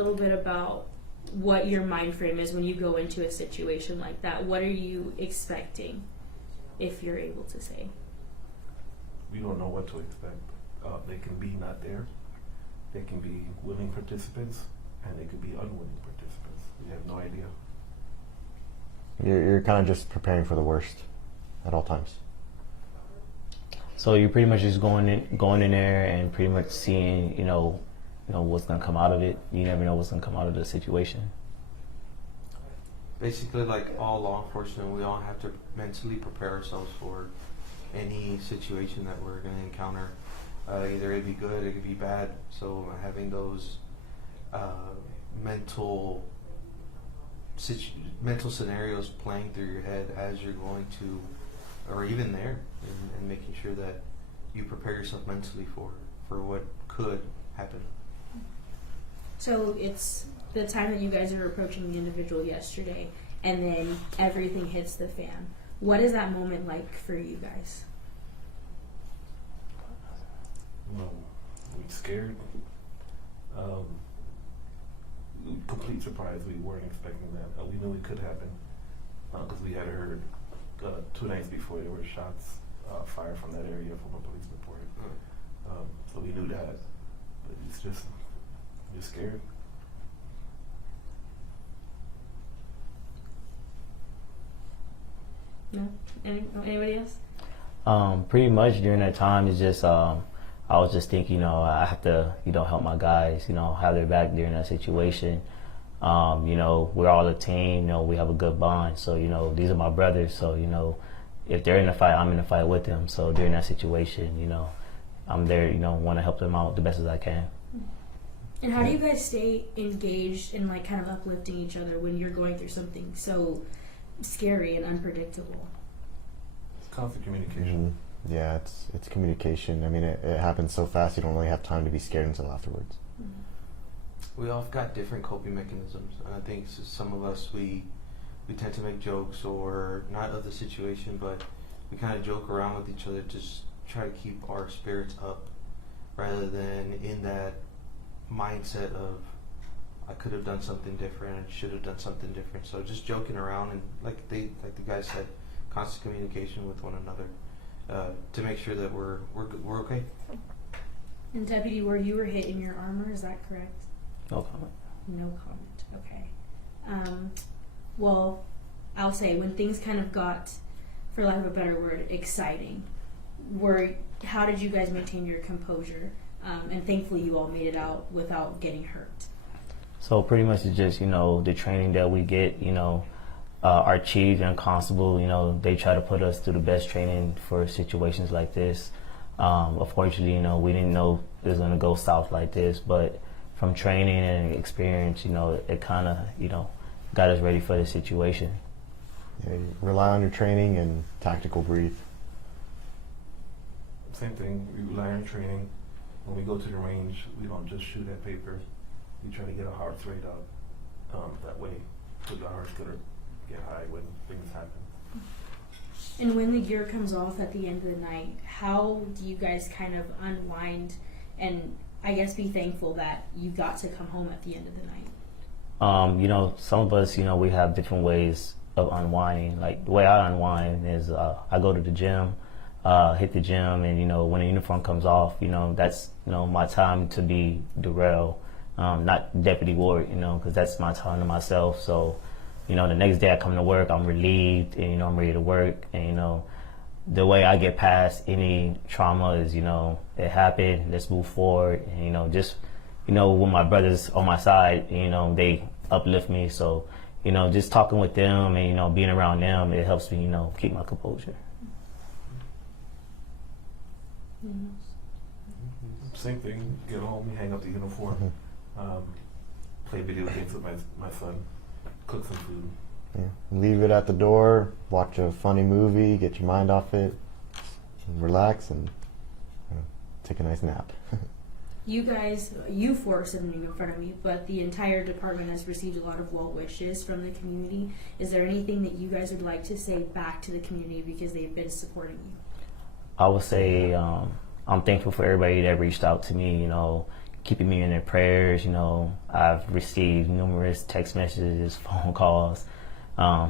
A little bit about what your mind frame is when you go into a situation like that. What are you expecting, if you're able to say? We don't know what to expect. They can be not there. They can be willing participants, and they could be unwilling participants. We have no idea. You're kind of just preparing for the worst at all times. So you're pretty much just going in there and pretty much seeing, you know what's gonna come out of it. You never know what's gonna come out of the situation. Basically, like all law enforcement, we all have to mentally prepare ourselves for any situation that we're gonna encounter. Either it be good, it could be bad. So having those mental scenarios playing through your head as you're going to, or even there, and making sure that you prepare yourself mentally for what could happen. So it's the time that you guys are approaching the individual yesterday, and then everything hits the fan. What is that moment like for you guys? We scared. Complete surprise. We weren't expecting that. We knew it could happen because we had heard 2 nights before there were shots fired from that area from a police report. So we knew that, but it's just you're scared. No? Anybody else? Pretty much during that time, it's just I was just thinking, I have to, help my guys, have their back during that situation. We're all a team, we have a good bond. So, these are my brothers. So, if they're in a fight, I'm in a fight with them. So during that situation, I'm there, want to help them out the best as I can. And how do you guys stay engaged and like kind of uplifting each other when you're going through something so scary and unpredictable? It's constant communication. Yeah, it's communication. I mean, it happens so fast you don't really have time to be scared until afterwards. We all got different coping mechanisms, and I think some of us, we tend to make jokes, or not of the situation, but we kind of joke around with each other to just try to keep our spirits up, rather than in that mindset of I could have done something different and should have done something different. So just joking around, and like the guy said, constant communication with one another. To make sure that we're okay. And Deputy Ward, you were hit in your armor, is that correct? No comment. No comment, okay. Well, I'll say when things kind of got, for lack of a better word, exciting, how did you guys maintain your composure? And thankfully you all made it out without getting hurt. So pretty much it's just, the training that we get, our chief and constable, they try to put us through the best training for situations like this. Unfortunately, we didn't know it was going to go south like this, but from training and experience, it kind of, got us ready for the situation. Yeah, you rely on your training and tactical brief. Same thing. We rely on training. When we go to the range, we don't just shoot at paper. We try to get a heart rate up. That way, the heart's gonna get high when things happen. And when the gear comes off at the end of the night, how do you guys kind of unwind and I guess be thankful that you got to come home at the end of the night? Some of us, we have different ways of unwinding. Like the way I unwind is I go to the gym, hit the gym, and when the uniform comes off, that's my time to be Darrell, not Deputy Ward, because that's my time to myself. So the next day I come to work, I'm relieved, and I'm ready to work. And the way I get past any trauma is, it happened. Let's move forward. And just with my brothers on my side, they uplift me. So just talking with them and being around them, it helps me keep my composure. Same thing. Get home, hang up the uniform, play video games with my son. Cook some food. Yeah. Leave it at the door, watch a funny movie, get your mind off it, and relax, and take a nice nap. You four sitting in front of me, but the entire department has received a lot of well wishes from the community. Is there anything that you guys would like to say back to the community because they've been supporting you? I would say I'm thankful for everybody that reached out to me, keeping me in their prayers. You know, I've received numerous text messages, phone calls.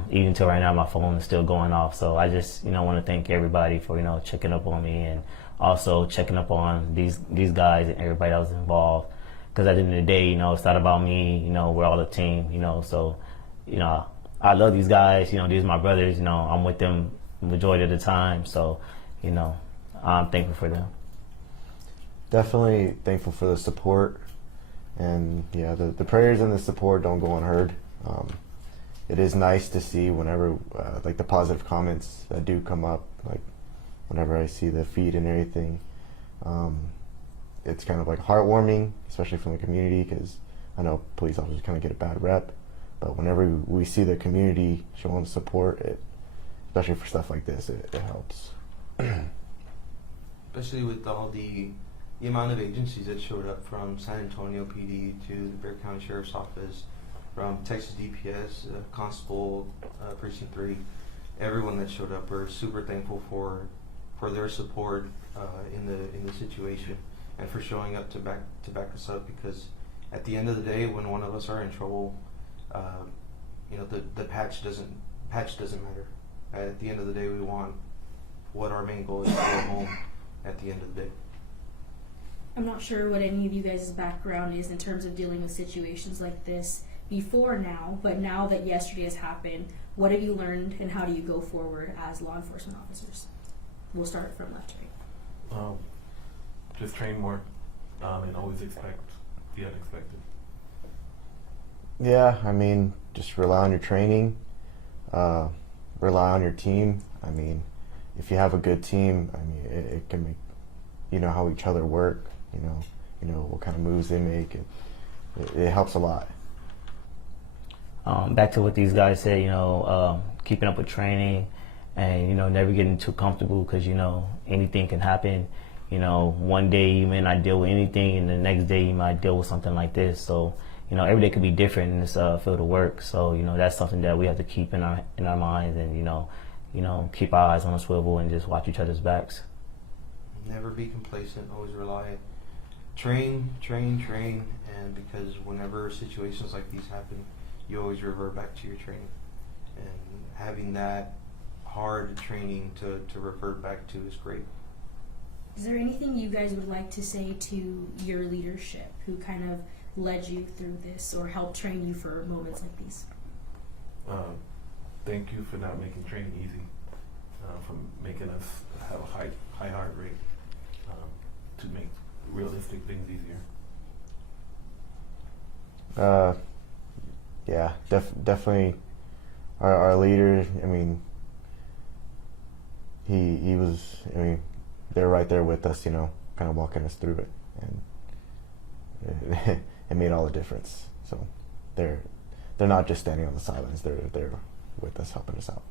Even till right now, my phone is still going off. So I just, you know, want to thank everybody for, you know, checking up on me and also checking up on these guys and everybody that was involved. Because at the end of the day, you know, it's not about me. You know, we're all a team. You know, so, you know, I love these guys. You know, these are my brothers. You know, I'm with them the majority of the time. So, you know, I'm thankful for them. Definitely thankful for the support, and yeah, the prayers and the support don't go unheard. It is nice to see whenever like the positive comments that do come up, like whenever I see the feed and everything. It's kind of like heartwarming, especially from the community, because I know police officers kind of get a bad rep, but whenever we see the community showing support, especially for stuff like this, it helps. Especially with all the amount of agencies that showed up, from San Antonio PD to the Bexar County Sheriff's Office, from Texas DPS, Constable, Precinct 3, everyone that showed up. We're super thankful for their support in the situation, and for showing up to back us up, because at the end of the day, when one of us are in trouble, you know, the patch doesn't matter. At the end of the day, we want what our main goal is, to go home at the end of the day. I'm not sure what any of you guys' background is in terms of dealing with situations like this before now, but now that yesterday has happened, what have you learned and how do you go forward as law enforcement officers? We'll start from left to right. Just train more, and always expect the unexpected. Yeah, I mean, just rely on your training, rely on your team. I mean, if you have a good team, I mean, it can make, you know, how each other work, you know what kind of moves they make. It helps a lot. Back to what these guys said, you know, keeping up with training and, you know, never getting too comfortable, because, you know, anything can happen. You know, one day you may not deal with anything, and the next day you might deal with something like this. So, you know, every day could be different in this field of work. So, you know, that's something that we have to keep in our minds, and, you know, keep our eyes on the swivel and just watch each other's backs. Never be complacent, always rely. Train, and because whenever situations like these happen, you always revert back to your training. And having that hard training to revert back to is great. Is there anything you guys would like to say to your leadership who kind of led you through this or helped train you for moments like these? Thank you for not making training easy, for making us have a high heart rate, to make realistic things easier. Yeah, definitely our leader. I mean, he was. I mean, they're right there with us. You know, kind of walking us through it, and it made all the difference. So they're not just standing on the sidelines. They're with us, helping us out.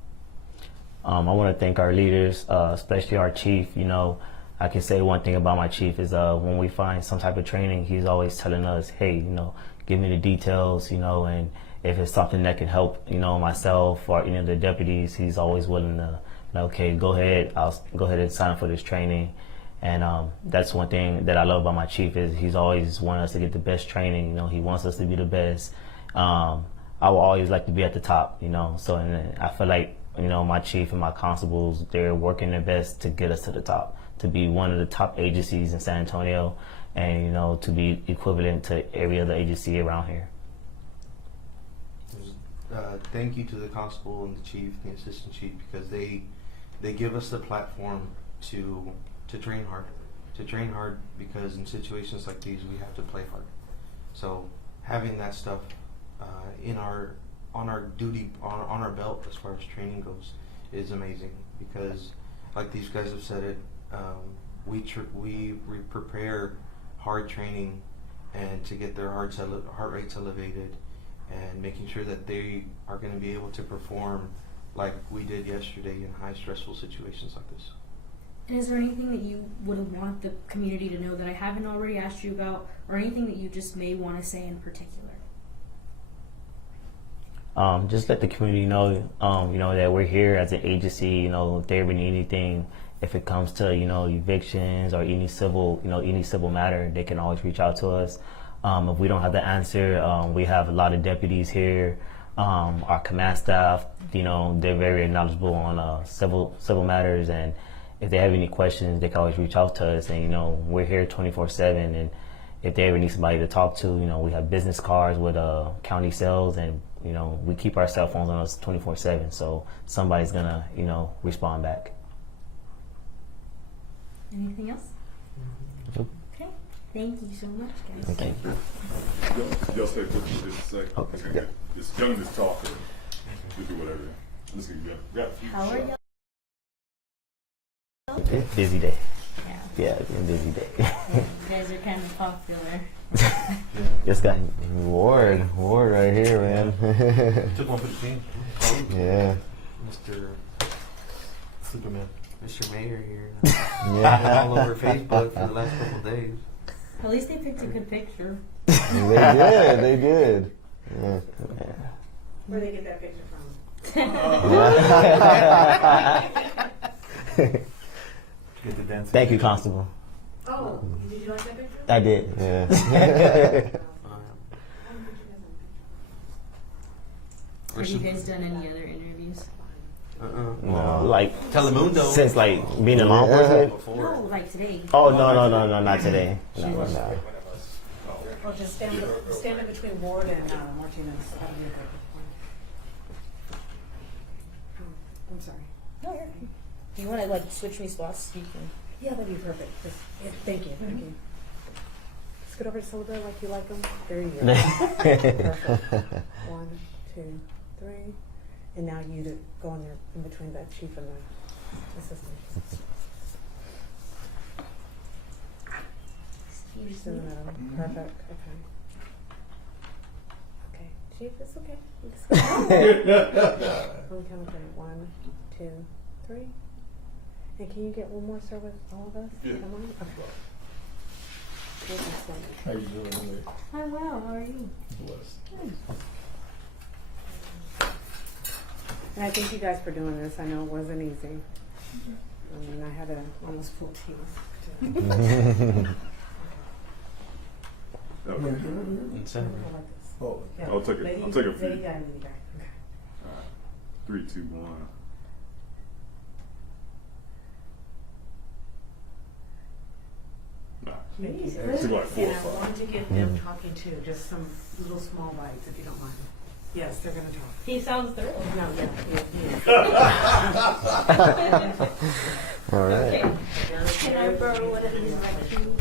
I want to thank our leaders, especially our chief. You know, I can say one thing about my chief is when we find some type of training, he's always telling us, hey, you know, give me the details, you know, and if it's something that can help, you know, myself or any of the deputies, he's always willing to, okay, go ahead, I'll go ahead and sign up for this training. And that's one thing that I love about my chief is he's always wanting us to get the best training. You know, he wants us to be the best. I will always like to be at the top, you know, so and I feel like, you know, my chief and my constables, they're working their best to get us to the top, to be one of the top agencies in San Antonio, and, you know, to be equivalent to every other agency around here. Thank you to the constable and the chief, the assistant chief, because they give us the platform to train hard, because in situations like these we have to play hard. So having that stuff on our belt as far as training goes is amazing, because like these guys have said it, we prepare hard training and to get their heart rates elevated, and making sure that they are going to be able to perform like we did yesterday in high stressful situations like this. And is there anything that you would want the community to know that I haven't already asked you about, or anything that you just may want to say in particular? Just let the community know, you know, that we're here as an agency. You know, if they ever need anything, if it comes to, you know, evictions or any civil, you know, any civil matter, they can always reach out to us. If we don't have the answer, we have a lot of deputies here. Our command staff, you know, they're very knowledgeable on civil matters, and if they have any questions, they can always reach out to us. And, you know, we're here 24/7, and if they ever need somebody to talk to, you know, we have business cards with county cells, and, you know, we keep our cell phones on us 24/7, so somebody's gonna, you know, respond back. Anything else? Nope. Okay. Thank you so much, guys. Okay. Y'all stay with me just a sec. Okay, Okay. good. This youngest talker. Just do whatever. Let's get got a few How are shots. y'all? Busy day. Yeah. Yeah, it's been a busy day. Yeah, you guys are kind of popular. This guy. Ward right here, man. Took one for the team. Yeah. Superman. Mr. Mayor here. Yeah. All over Facebook for the last couple of days. At least they picked a good picture. They did. Yeah. Where they get that picture from? Get the dance. Thank you, Constable. Oh, did you like that picture? I did. Yeah. Have you guys done any other interviews? No. Like Telemundo. since like being in law enforcement. No, like today. Oh no, not today. No. Well, just stand in between Ward and Martinez. That'll be good. I'm sorry. No, you're okay. You want to like switch me spots? You can. Yeah, that'd be perfect. Yeah, thank you. Thank you. Scoot over to Silver like you like them. There you go. Perfect. 1, 2, 3. And now you to go in there in between the chief and the assistant. Just in the middle. Perfect. Okay. Okay. Chief, it's okay. It's okay. On count of 3. 1, 2, 3. And can you get one more, sir, with all of us? Yeah. Come on. Okay. Excellent. How you doing? Hi, wow. How are you? Blessed. And I thank you guys for doing this. I know it wasn't easy. I mean, I had a almost full team. Okay. Incentive. I like this. Oh, Yeah. I'll take it. Lady- I'll take a lady few. guy, lady guy. Okay. 3, 2, 1. Nah. Maybe It's like 4 or and I 5. wanted to get them talking too, just some little small bites, if you don't mind. Yes, they're going to talk. He sounds thrilled. No, yeah. All right. Okay. Can I borrow one of these vacuum?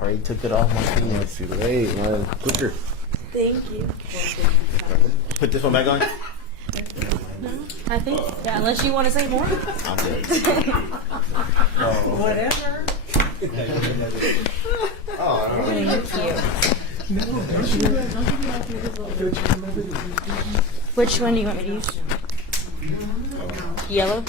Already took it off my feet. That's too late, man. Quicker. Thank you. Put this one back on. I think, yeah, unless you want to say more. I'm good. Whatever. Thank you. Which one do you want me to use? Yellow?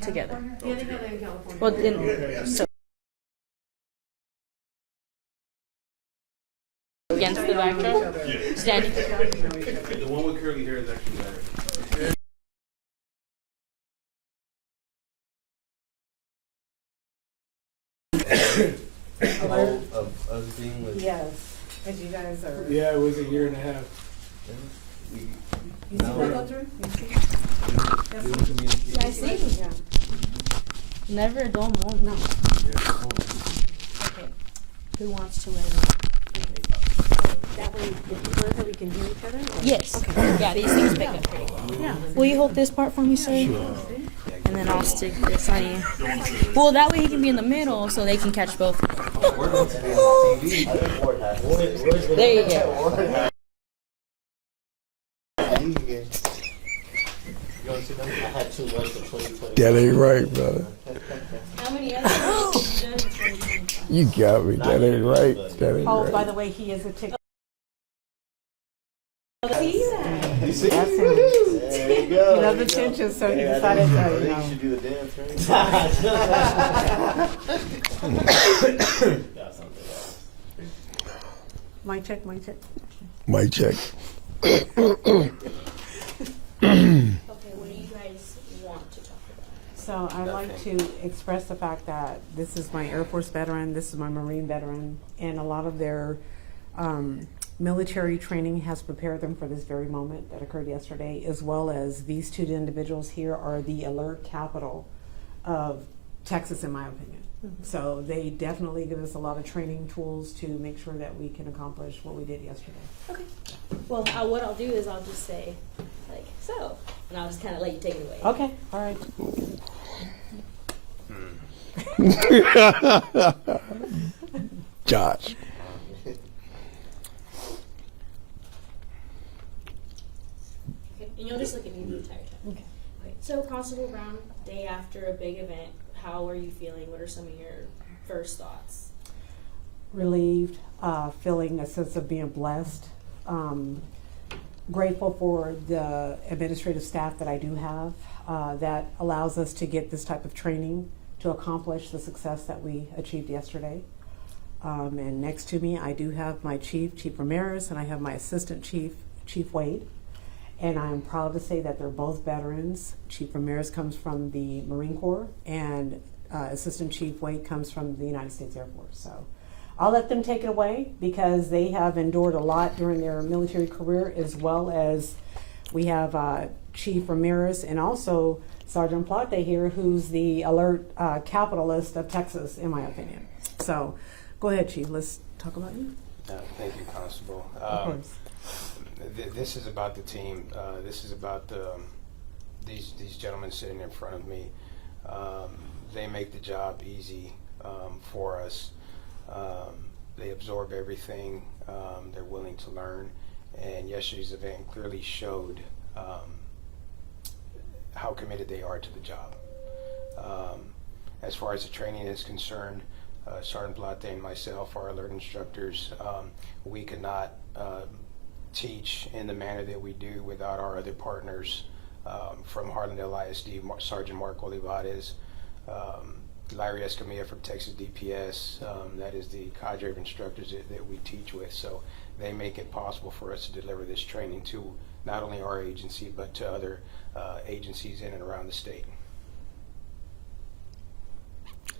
Together. Yeah, they got it in California. Well, then, so. Against the backdrop? Standing. The one with curly hair is actually better. Of us being with. Yes, because you guys are. Yeah, it was a year and a half. You see that go through? You see? Yeah, I see. Yeah. Never a dull moment. No. Okay. Who wants to wear That way, if you learn that we can hear each other? or- Yes. Okay. Yeah, these things pick up pretty well. Yeah. Will you hold this part for me, sir? And then I'll stick this on you. Well, that way he can be in the middle so they can catch both. There you go. That ain't right, brother. How many others? You got me. That ain't right. That ain't Oh, right. by the way, he is a tick. See that? You see? That's him. There you go. He loves attention, so he decided to, I you think know. you should do the dance, right? Mic check, mic check. Mic check. Okay, what do you guys want to talk about? So I'd like to express the fact that this is my Air Force veteran, this is my Marine veteran, and a lot of their military training has prepared them for this very moment that occurred yesterday, as well as these two individuals here are the alert capital of Texas, in my opinion. Mm-hmm. So they definitely give us a lot of training tools to make sure that we can accomplish what we did yesterday. Okay. Well, what I'll do is I'll just say, like, so, and I'll just kind of let you take it away. Okay, all right. Josh. Okay. And you'll just look at me the entire time. Okay. Okay. So, Constable Brown, day after a big event, how are you feeling? What are some of your first thoughts? Relieved, feeling a sense of being blessed, grateful for the administrative staff that I do have that allows us to get this type of training to accomplish the success that we achieved yesterday. And next to me, I do have my chief, Chief Ramirez, and I have my assistant chief, Chief Wade. And I'm proud to say that they're both veterans. Chief Ramirez comes from the Marine Corps, and Assistant Chief Wade comes from the United States Air Force. So I'll let them take it away because they have endured a lot during their military career, as well as we have Chief Ramirez and also Sergeant Plate here, who's the alert capitalist of Texas, in my opinion. So go ahead, Chief. Let's talk about you. Thank you, Constable. Of course. This is about the team. This is about these gentlemen sitting in front of me. They make the job easy for us. They absorb everything. They're willing to learn. And yesterday's event clearly showed how committed they are to the job. As far as the training is concerned, Sergeant Plate and myself, our alert instructors, we could not teach in the manner that we do without our other partners from Harlandale ISD, Sergeant Mark Olivares, Larry Escamilla from Texas DPS. That is the cadre of instructors that we teach with. So they make it possible for us to deliver this training to not only our agency, but to other agencies in and around the state.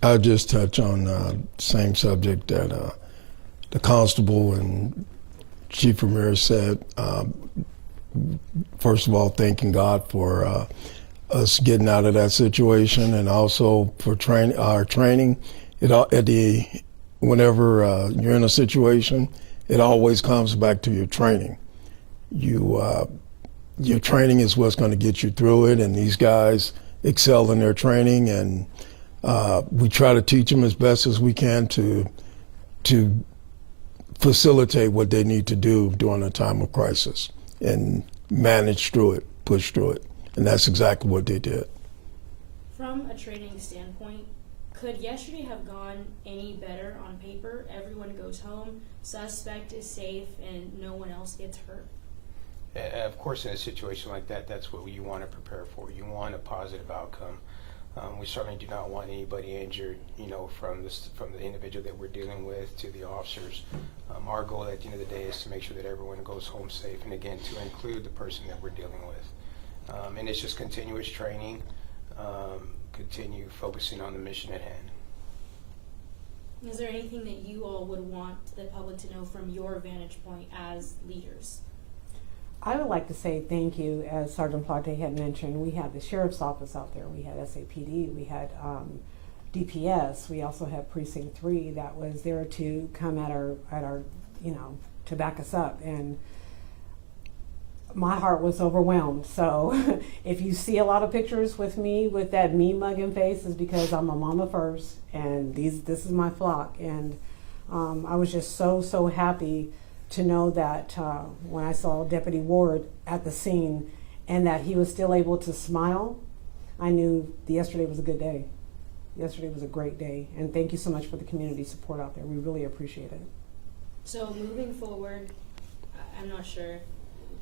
I'll just touch on the same subject that the constable and Chief Ramirez said. First of all, thanking God for us getting out of that situation, and also for our training. Whenever you're in a situation, it always comes back to your training. Your training is what's going to get you through it, and these guys excel in their training, and we try to teach them as best as we can to facilitate what they need to do during a time of crisis and manage through it, push through it. And that's exactly what they did. From a training standpoint, could yesterday have gone any better on paper? Everyone goes home, suspect is safe, and no one else gets hurt. Of course, in a situation like that, that's what you want to prepare for. You want a positive outcome. We certainly do not want anybody injured, from the individual that we're dealing with to the officers. Our goal at the end of the day is to make sure that everyone goes home safe, and again, to include the person that we're dealing with. And it's just continuous training, continue focusing on the mission at hand. Is there anything that you all would want the public to know from your vantage point as leaders? I would like to say thank you, as Sergeant Plate had mentioned. We had the Sheriff's Office out there, we had SAPD, we had DPS, we also had Precinct 3 that was there to come at our to back us up. And my heart was overwhelmed. So if you see a lot of pictures with me with that mean mugging face, is because I'm a mama first, and this is my flock. And I was just so happy to know that when I saw Deputy Ward at the scene and that he was still able to smile, I knew yesterday was a good day. Yesterday was a great day. And thank you so much for the community support out there. We really appreciate it. So moving forward, I'm not sure,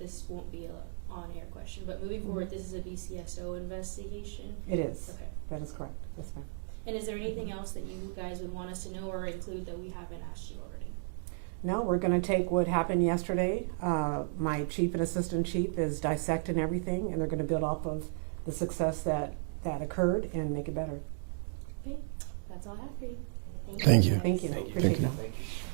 this won't be a on-air question, but moving forward, this is a BCSO investigation. It is. Okay. That is correct. Yes, ma'am. And is there anything else that you guys would want us to know or include that we haven't asked you already? No, we're going to take what happened yesterday. My chief and assistant chief is dissecting everything, and they're going to build off of the success that occurred and make it better. Okay, that's all I have for you. Thank you. Thank you. Thank you. Appreciate Thank you. that. Thank you.